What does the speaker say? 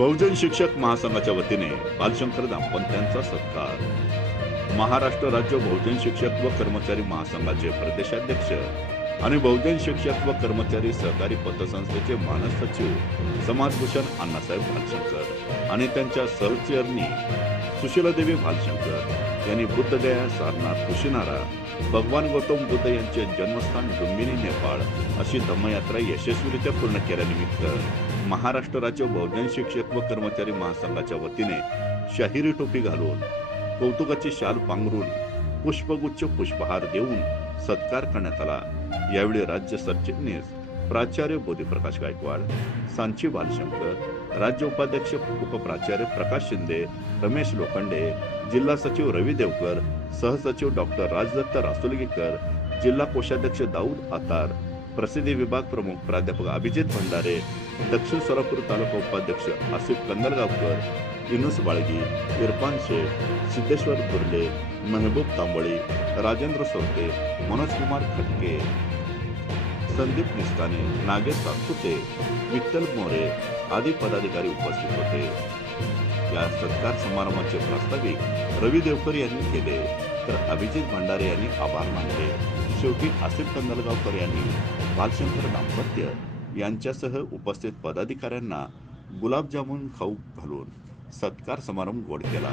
बहुजन शिक्षक महासंघाच्या वतीने बालशंकर दाम्पत्यांचा सत्कार। महाराष्ट्र राज्य बहुजन शिक्षक व कर्मचारी महासंघाचे प्रदेशाध्यक्ष आणि बहुजन शिक्षक व कर्मचारी सहकारी पतसंस्थेचे मानद सचिव समाजभूषण अण्णासाहेब भालशंकर आणि त्यांच्या सहचरणी सुशीलादेवी भालशंकर यांनी बुद्धगया, सारनाथ, कुशीनारा, भगवान गौतम बुद्ध यांचे जन्मस्थान लुंबिनी, नेपाळ अशी धम्मयात्रा यशस्वीरित्या पूर्ण केल्यानिमित्त महाराष्ट्र राज्य बहुजन शिक्षक व कर्मचारी महासंघाच्या वतीने शाहिरी टोपी घालून, कौतुकाची शाल पांघरून, पुष्पगुच्छ पुष्पहार देऊन सत्कार करण्यात आला। यावेळी राज्य सरचिटणीस प्राचार्य बोधीप्रकाश गायकवाड, सांची भालशंकर, राज्य उपाध्यक्ष उपप्राचार्य प्रकाश शिंदे, रमेश लोखंडे, जिल्हा सचिव रवी देवकर, सहसचिव डॉक्टर राजदत्त रासुलगीकर, जिल्हा कोषाध्यक्ष दाऊद आतार, प्रसिद्धी विभाग प्रमुख प्राध्यापक अभिजित भंडारे, दक्षिण सोलापूर तालुका उपाध्यक्ष आसिफ कंदलगावकर, युनुस बाळगी, इरफान शेख, सिद्धेश्वर गुर्ले, महबूब तांबळी, राजेंद्र सोरते, मनोज कुमार खटके, संदीप निस्ताने, नागेश सातपुते, विठ्ठल मोरे आदी पदाधिकारी उपस्थित होते। या सत्कार समारंभाचे प्रास्ताविक रवी देवकर यांनी केले, तर अभिजित भंडारे यांनी आभार मानले। शेवटी आसिफ कंदलगावकर यांनी बालशंकर दाम्पत्य यांच्यासह उपस्थित पदाधिकाऱ्यांना गुलाबजामुन खाऊ घालून सत्कार समारंभ गोड केला।